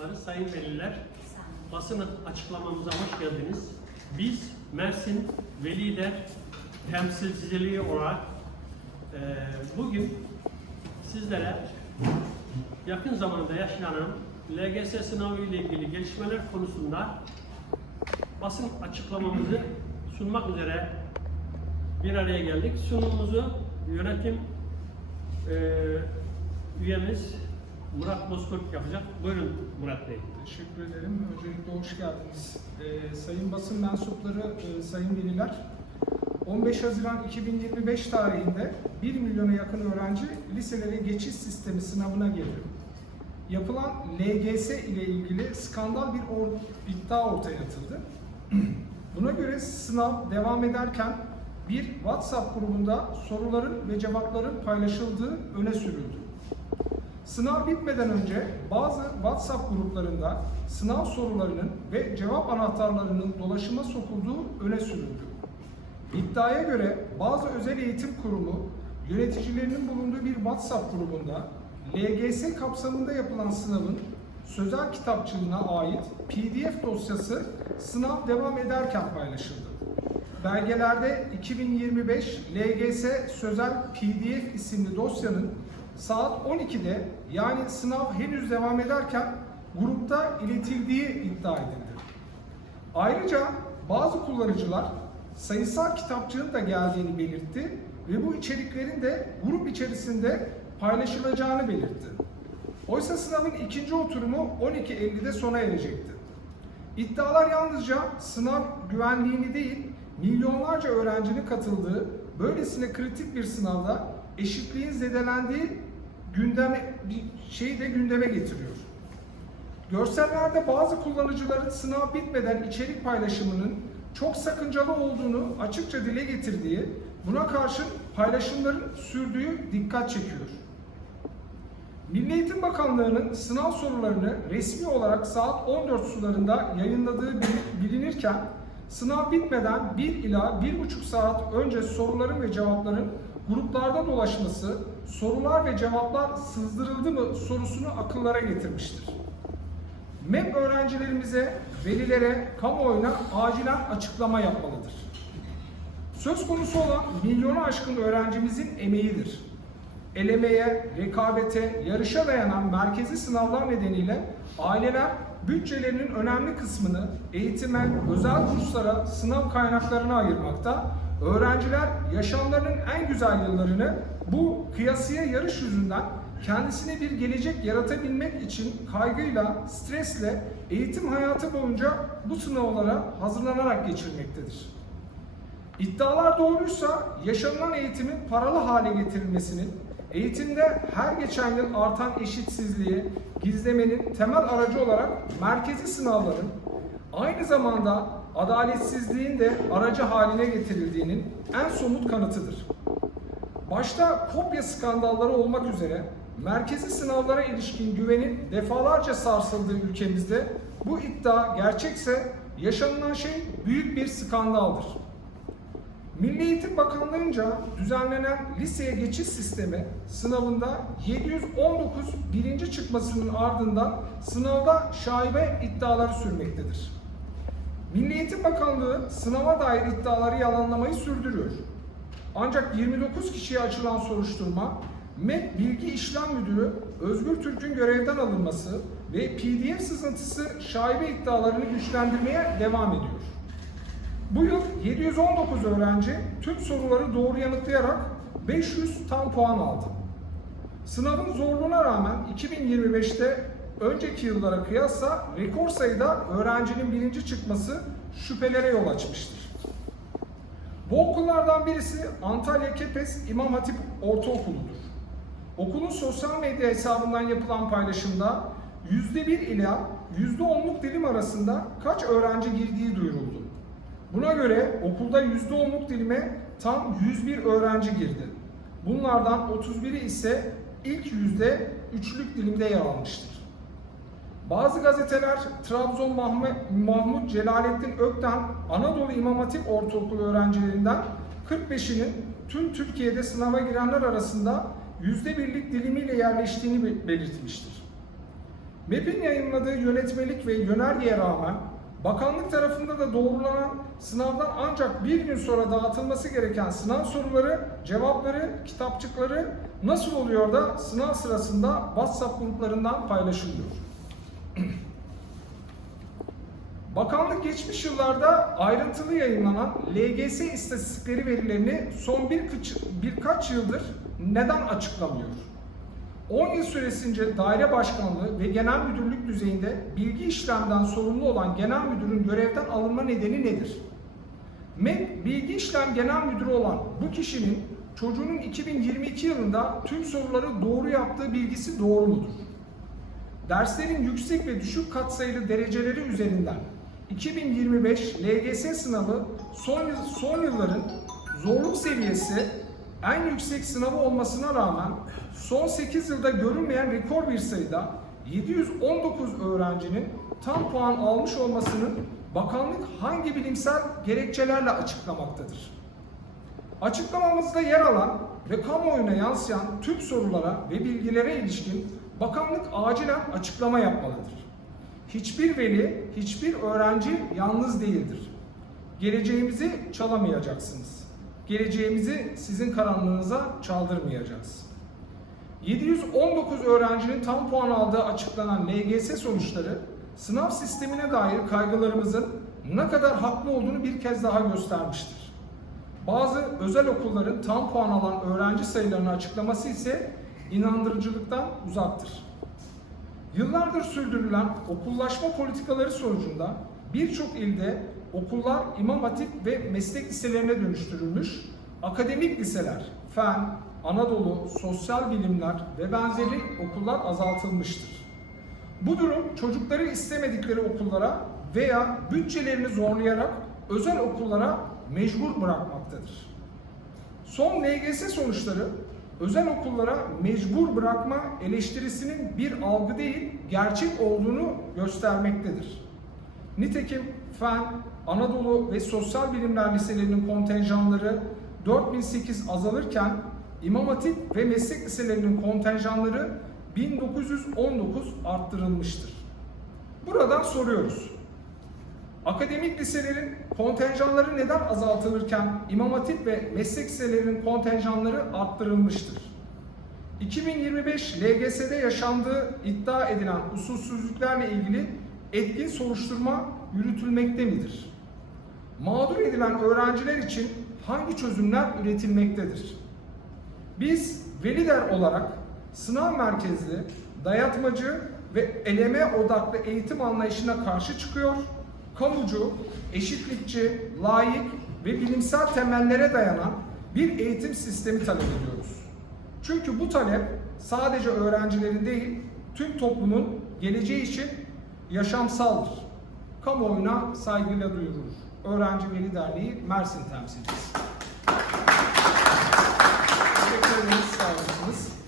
mensupları, sayın veliler, basın açıklamamıza hoş geldiniz. Biz Mersin Veliler temsilciliği olarak e, bugün sizlere yakın zamanda yaşanan LGS sınavı ile ilgili gelişmeler konusunda basın açıklamamızı sunmak üzere bir araya geldik. Sunumumuzu yönetim e, üyemiz Murat Bozkurt yapacak. Buyurun Murat Bey. Teşekkür ederim. Öncelikle hoş geldiniz. Ee, sayın basın mensupları, e, sayın veliler, 15 Haziran 2025 tarihinde 1 milyona yakın öğrenci liselere geçiş sistemi sınavına girdi. Yapılan LGS ile ilgili skandal bir or- iddia ortaya atıldı. Buna göre sınav devam ederken bir WhatsApp grubunda soruların ve cevapların paylaşıldığı öne sürüldü. Sınav bitmeden önce bazı WhatsApp gruplarında sınav sorularının ve cevap anahtarlarının dolaşıma sokulduğu öne sürüldü. İddiaya göre bazı özel eğitim kurumu yöneticilerinin bulunduğu bir WhatsApp grubunda LGS kapsamında yapılan sınavın sözel kitapçığına ait PDF dosyası sınav devam ederken paylaşıldı. Belgelerde 2025 LGS sözel PDF isimli dosyanın saat 12'de yani sınav henüz devam ederken grupta iletildiği iddia edildi. Ayrıca bazı kullanıcılar sayısal kitapçığın da geldiğini belirtti ve bu içeriklerin de grup içerisinde paylaşılacağını belirtti. Oysa sınavın ikinci oturumu 12.50'de sona erecekti. İddialar yalnızca sınav güvenliğini değil, milyonlarca öğrencinin katıldığı böylesine kritik bir sınavda eşitliğin zedelendiği gündeme bir şeyi de gündeme getiriyor. Görsellerde bazı kullanıcıların sınav bitmeden içerik paylaşımının çok sakıncalı olduğunu açıkça dile getirdiği, buna karşın paylaşımların sürdüğü dikkat çekiyor. Milli Eğitim Bakanlığı'nın sınav sorularını resmi olarak saat 14 sularında yayınladığı bil- bilinirken sınav bitmeden 1 ila 1,5 saat önce soruların ve cevapların gruplarda dolaşması, sorular ve cevaplar sızdırıldı mı sorusunu akıllara getirmiştir. MEP öğrencilerimize, velilere, kamuoyuna acilen açıklama yapmalıdır. Söz konusu olan milyonu aşkın öğrencimizin emeğidir. Elemeye, rekabete, yarışa dayanan merkezi sınavlar nedeniyle aileler bütçelerinin önemli kısmını eğitime, özel kurslara, sınav kaynaklarına ayırmakta. Öğrenciler yaşamlarının en güzel yıllarını bu kıyasıya yarış yüzünden kendisine bir gelecek yaratabilmek için kaygıyla, stresle eğitim hayatı boyunca bu sınavlara hazırlanarak geçirmektedir. İddialar doğruysa yaşanılan eğitimin paralı hale getirilmesinin, eğitimde her geçen yıl artan eşitsizliği gizlemenin temel aracı olarak merkezi sınavların aynı zamanda adaletsizliğin de aracı haline getirildiğinin en somut kanıtıdır. Başta kopya skandalları olmak üzere merkezi sınavlara ilişkin güvenin defalarca sarsıldığı ülkemizde bu iddia gerçekse yaşanılan şey büyük bir skandaldır. Milli Eğitim Bakanlığı'nca düzenlenen liseye geçiş sistemi sınavında 719 birinci çıkmasının ardından sınavda şaibe iddiaları sürmektedir. Milli Eğitim Bakanlığı sınava dair iddiaları yalanlamayı sürdürüyor. Ancak 29 kişiye açılan soruşturma, MEP Bilgi İşlem Müdürü Özgür Türk'ün görevden alınması ve PDF sızıntısı şaibe iddialarını güçlendirmeye devam ediyor. Bu yıl 719 öğrenci tüm soruları doğru yanıtlayarak 500 tam puan aldı. Sınavın zorluğuna rağmen 2025'te önceki yıllara kıyasla rekor sayıda öğrencinin birinci çıkması şüphelere yol açmıştır. Bu okullardan birisi Antalya Kepez İmam Hatip Ortaokulu'dur. Okulun sosyal medya hesabından yapılan paylaşımda %1 ila %10'luk dilim arasında kaç öğrenci girdiği duyuruldu. Buna göre okulda %10'luk dilime tam 101 öğrenci girdi. Bunlardan 31'i ise ilk yüzde üçlük dilimde yer almıştır. Bazı gazeteler Trabzon Mahmut, Celalettin Ökten Anadolu İmam Hatip Ortaokulu öğrencilerinden 45'inin tüm Türkiye'de sınava girenler arasında yüzde birlik dilimiyle yerleştiğini be- belirtmiştir. MEP'in yayınladığı yönetmelik ve yönergeye rağmen bakanlık tarafında da doğrulanan sınavdan ancak bir gün sonra dağıtılması gereken sınav soruları, cevapları, kitapçıkları nasıl oluyor da sınav sırasında WhatsApp gruplarından paylaşılıyor? Bakanlık geçmiş yıllarda ayrıntılı yayınlanan LGS istatistikleri verilerini son birkaç, birkaç yıldır neden açıklamıyor? 10 yıl süresince daire başkanlığı ve genel müdürlük düzeyinde bilgi işlemden sorumlu olan genel müdürün görevden alınma nedeni nedir? MEP Bilgi İşlem Genel Müdürü olan bu kişinin çocuğunun 2022 yılında tüm soruları doğru yaptığı bilgisi doğru mudur? Derslerin yüksek ve düşük katsayılı dereceleri üzerinden 2025 LGS sınavı son, son yılların zorluk seviyesi en yüksek sınavı olmasına rağmen son 8 yılda görünmeyen rekor bir sayıda 719 öğrencinin tam puan almış olmasının bakanlık hangi bilimsel gerekçelerle açıklamaktadır? Açıklamamızda yer alan ve kamuoyuna yansıyan tüm sorulara ve bilgilere ilişkin bakanlık acilen açıklama yapmalıdır. Hiçbir veli, hiçbir öğrenci yalnız değildir. Geleceğimizi çalamayacaksınız. Geleceğimizi sizin karanlığınıza çaldırmayacağız. 719 öğrencinin tam puan aldığı açıklanan LGS sonuçları sınav sistemine dair kaygılarımızın ne kadar haklı olduğunu bir kez daha göstermiştir. Bazı özel okulların tam puan alan öğrenci sayılarını açıklaması ise inandırıcılıktan uzaktır. Yıllardır sürdürülen okullaşma politikaları sonucunda birçok ilde okullar imam hatip ve meslek liselerine dönüştürülmüş, akademik liseler, fen, Anadolu, sosyal bilimler ve benzeri okullar azaltılmıştır. Bu durum çocukları istemedikleri okullara veya bütçelerini zorlayarak özel okullara mecbur bırakmaktadır. Son LGS sonuçları özel okullara mecbur bırakma eleştirisinin bir algı değil, gerçek olduğunu göstermektedir. Nitekim Fen, Anadolu ve Sosyal Bilimler Liselerinin kontenjanları 4008 azalırken İmam Hatip ve meslek liselerinin kontenjanları 1919 arttırılmıştır. Buradan soruyoruz. Akademik liselerin kontenjanları neden azaltılırken İmam Hatip ve meslek liselerinin kontenjanları arttırılmıştır? 2025 LGS'de yaşandığı iddia edilen usulsüzlüklerle ilgili etkin soruşturma yürütülmekte midir? Mağdur edilen öğrenciler için hangi çözümler üretilmektedir? Biz veliler olarak sınav merkezli, dayatmacı ve eleme odaklı eğitim anlayışına karşı çıkıyor, kamucu, eşitlikçi, layık ve bilimsel temellere dayanan bir eğitim sistemi talep ediyoruz. Çünkü bu talep sadece öğrencilerin değil, tüm toplumun geleceği için yaşamsaldır. Kamuoyuna saygıyla duyurulur. Öğrenci Veli Derneği Mersin temsilcisi. Teşekkür ederiz. Sağ olasınız.